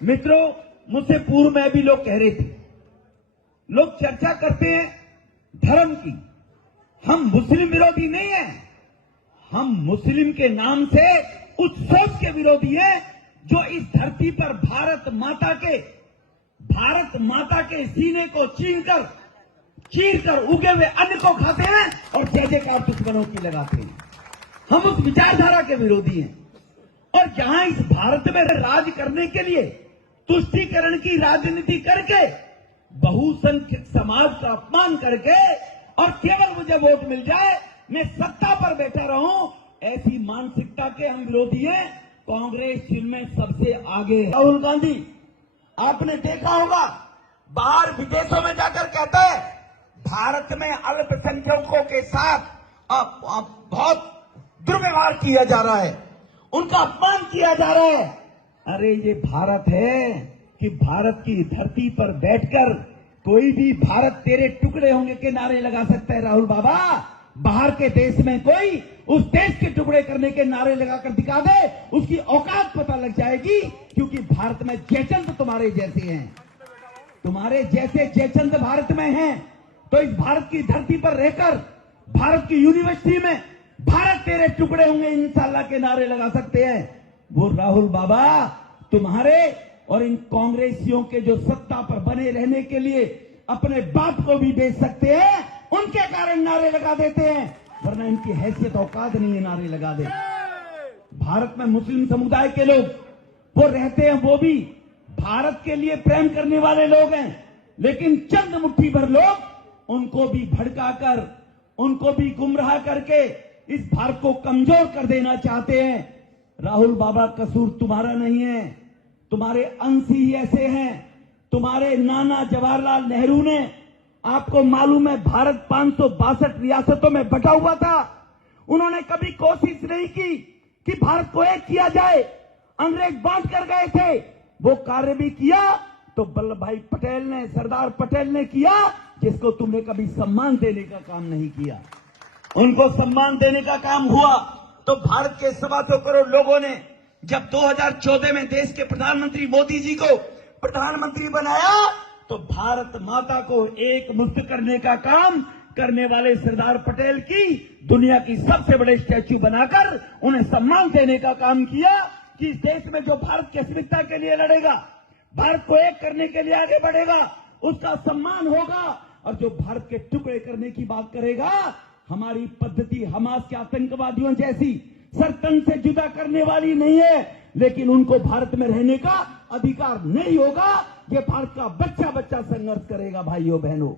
मित्रों, मुझसे पूर्व में भी लोग कह रहे थे, लोग चर्चा करते हैं धर्म की। हम मुस्लिम विरोधी नहीं हैं, हम मुस्लिम के नाम से उस सोच के विरोधी हैं जो इस धरती पर भारत माता के सीने को चीर कर उगे हुए अन्न को खाते हैं और जय जयकार दुश्मनों की लगाते हैं। हम उस विचारधारा के विरोधी हैं। और जहां इस भारत में राज करने के लिए तुष्टीकरण की राजनीति करके, बहुसंख्यक समाज का अपमान करके और केवल मुझे वोट मिल जाए, मैं सत्ता पर बैठा रहूं, ऐसी मानसिकता के हम विरोधी हैं। कांग्रेस जिनमें सबसे आगे है। राहुल गांधी, आपने देखा होगा, बाहर विदेशों में जाकर कहता है भारत में अल्पसंख्यकों के साथ बहुत दुर्व्यवहार किया जा रहा है, उनका अपमान किया जा रहा है। अरे ये भारत है कि भारत की धरती पर बैठकर कोई भी भारत तेरे टुकड़े होंगे के नारे लगा सकता है। राहुल बाबा, बाहर के देश में कोई उस देश के टुकड़े करने के नारे लगाकर दिखा दे, उसकी औकात पता लग जाएगी। क्योंकि भारत में जयचंद तुम्हारे जैसे हैं, तुम्हारे जैसे जयचंद भारत में हैं। तो इस भारत की धरती पर रहकर भारत की यूनिवर्सिटी में भारत तेरे टुकड़े होंगे इंशाल्लाह के नारे लगा सकते हैं। वो राहुल बाबा तुम्हारे और इन कांग्रेसियों के जो सत्ता पर बने रहने के लिए अपने बाप को भी बेच सकते हैं, उनके कारण नारे लगा देते हैं, वरना इनकी हैसियत औकात नहीं है नारे लगा दे। भारत में मुस्लिम समुदाय के लोग वो रहते हैं, वो भी भारत के लिए प्रेम करने वाले लोग हैं, लेकिन चंद मुट्ठी भर लोग उनको भी भड़काकर, उनको भी गुमराह करके इस भारत को कमजोर कर देना चाहते हैं। राहुल बाबा, कसूर तुम्हारा नहीं है, तुम्हारे अंश ही ऐसे हैं। तुम्हारे नाना जवाहरलाल नेहरू ने, आपको मालूम है, भारत 562 रियासतों में बटा हुआ था। उन्होंने कभी कोशिश नहीं की कि भारत को एक किया जाए। अंग्रेज बांट कर गए थे, वो कार्य भी किया तो वल्लभ भाई पटेल ने, सरदार पटेल ने किया, जिसको तुमने कभी सम्मान देने का काम नहीं किया। उनको सम्मान देने का काम हुआ तो भारत के 125 करोड़ लोगों ने जब 2014 में देश के प्रधानमंत्री मोदी जी को प्रधानमंत्री बनाया, तो भारत माता को एक मुक्त करने का काम करने वाले सरदार पटेल की दुनिया की सबसे बड़े स्टैच्यू बनाकर उन्हें सम्मान देने का काम किया कि इस देश में जो भारत की अस्मिता के लिए लड़ेगा, भारत को एक करने के लिए आगे बढ़ेगा, उसका सम्मान होगा। और जो भारत के टुकड़े करने की बात करेगा, हमारी पद्धति हमास के आतंकवादियों जैसी सर तन से जुदा करने वाली नहीं है, लेकिन उनको भारत में रहने का अधिकार नहीं होगा। ये भारत का बच्चा संघर्ष करेगा भाइयों बहनों।